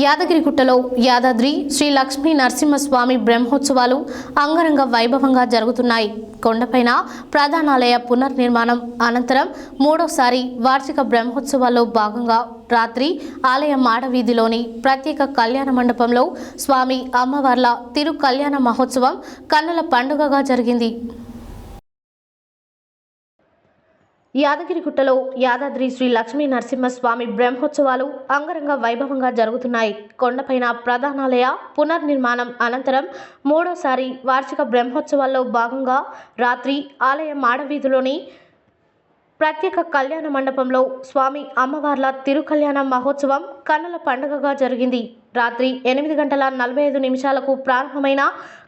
యాదగిరిగుట్టలో యాదాద్రి శ్రీ లక్ష్మీ నరసింహస్వామి బ్రహ్మోత్సవాలు అంగరంగ వైభవంగా జరుగుతున్నాయి. కొండపైన ప్రధానాలయ పునర్నిర్మాణం అనంతరం మూడోసారి వార్షిక బ్రహ్మోత్సవాల్లో భాగంగా రాత్రి ఆలయ మాడవీధిలోని ప్రత్యేక కళ్యాణ మండపంలో స్వామి అమ్మవార్ల తిరు కళ్యాణ మహోత్సవం కన్నుల పండుగగా జరిగింది. యాదగిరిగుట్టలో యాదాద్రి శ్రీ లక్ష్మీ నరసింహస్వామి బ్రహ్మోత్సవాలు అంగరంగ వైభవంగా జరుగుతున్నాయి. కొండపైన ప్రధానాలయ పునర్నిర్మాణం అనంతరం మూడోసారి వార్షిక బ్రహ్మోత్సవాల్లో భాగంగా రాత్రి ఆలయ మాడవీధిలోని ప్రత్యేక కళ్యాణ మండపంలో స్వామి అమ్మవార్ల తిరుకళ్యాణ మహోత్సవం కన్నుల పండుగగా జరిగింది. రాత్రి ఎనిమిది గంటల నలభై ఐదు నిమిషాలకు ప్రారంభమైన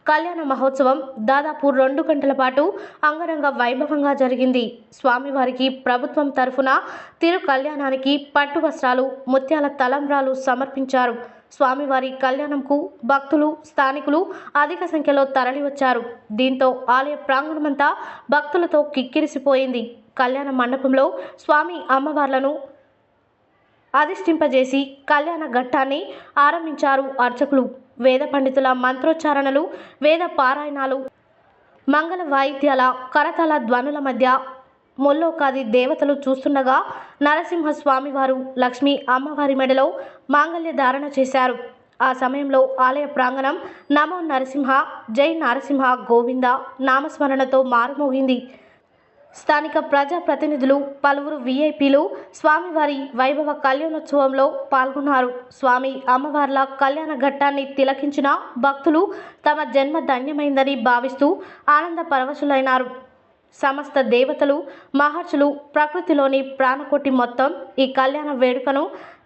కళ్యాణ మహోత్సవం దాదాపు రెండు గంటల పాటు అంగరంగ వైభవంగా జరిగింది. స్వామివారికి ప్రభుత్వం తరఫున తిరు కళ్యాణానికి పట్టు వస్త్రాలు ముత్యాల తలంబ్రాలు సమర్పించారు. స్వామివారి కళ్యాణంకు భక్తులు స్థానికులు అధిక సంఖ్యలో తరలివచ్చారు. దీంతో ఆలయ ప్రాంగణమంతా భక్తులతో కిక్కిరిసిపోయింది. కళ్యాణ మండపంలో స్వామి అమ్మవార్లను అధిష్ఠింపజేసి కళ్యాణ ఘట్టాన్ని ఆరంభించారు అర్చకులు. వేద పండితుల మంత్రోచ్చారణలు వేద పారాయణాలు మంగళ వాయిద్యాల కరతల ధ్వనుల మధ్య ముల్లోకాది దేవతలు చూస్తుండగా నరసింహస్వామివారు లక్ష్మి అమ్మవారి మెడలో మాంగళ్య ధారణ చేశారు. ఆ సమయంలో ఆలయ ప్రాంగణం నమో నరసింహ జై నరసింహ గోవింద నామస్మరణతో మారుమోగింది. స్థానిక ప్రజాప్రతినిధులు పలువురు వీఐపీలు స్వామివారి వైభవ కళ్యాణోత్సవంలో పాల్గొన్నారు. స్వామి అమ్మవార్ల కళ్యాణ ఘట్టాన్ని తిలకించిన భక్తులు తమ జన్మ ధన్యమైందని భావిస్తూ ఆనంద పరవశులైనారు. సమస్త దేవతలు మహర్షులు ప్రకృతిలోని ప్రాణకోటి మొత్తం ఈ కళ్యాణ వేడుకను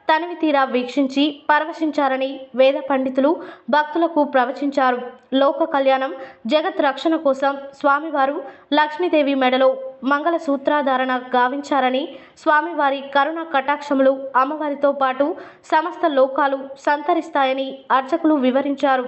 తనివి తీరా వీక్షించి పరవశించారని వేద పండితులు భక్తులకు ప్రవచించారు. లోక కళ్యాణం జగత్ రక్షణ కోసం స్వామివారు లక్ష్మీదేవి మెడలో మంగళ సూత్రాధారణ గావించారని స్వామివారి కరుణ కటాక్షములు అమ్మవారితో పాటు సమస్త లోకాలు సంతరిస్తాయని అర్చకులు వివరించారు.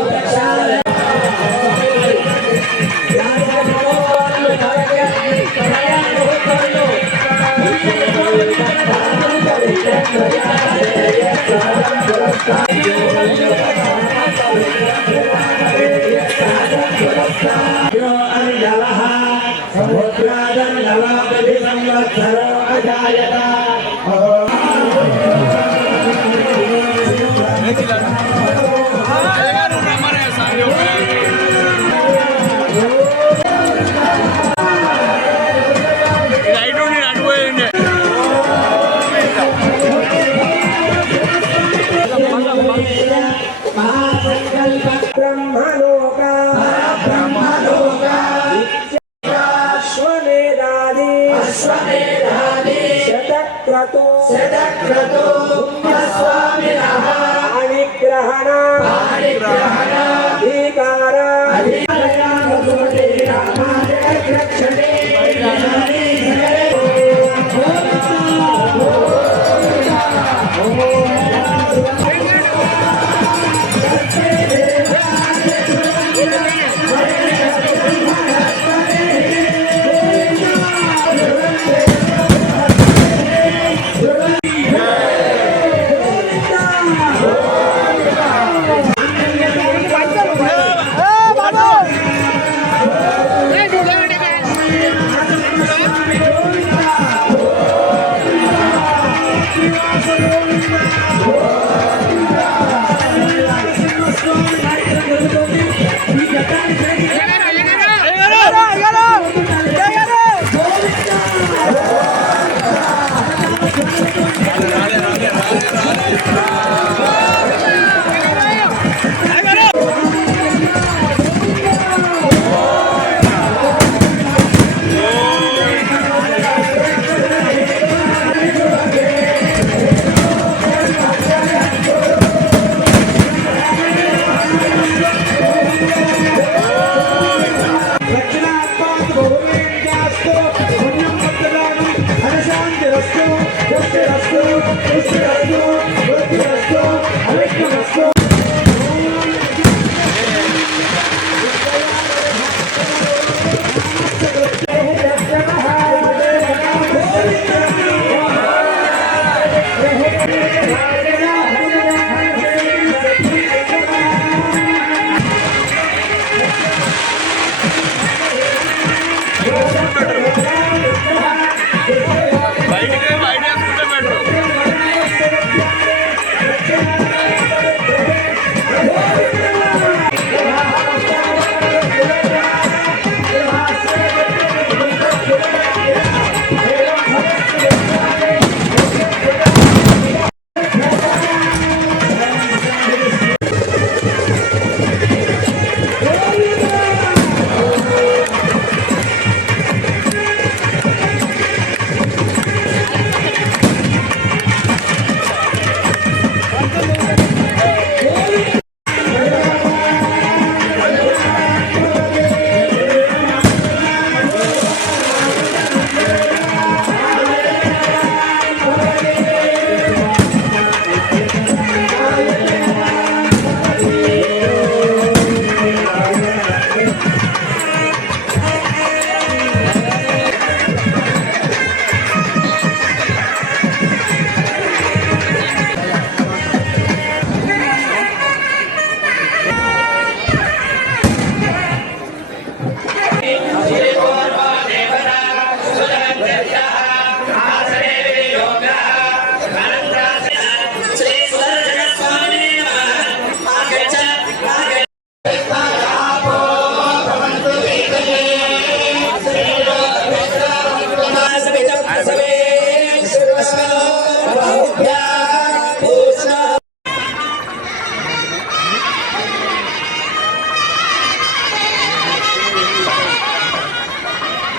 Amen. Yeah.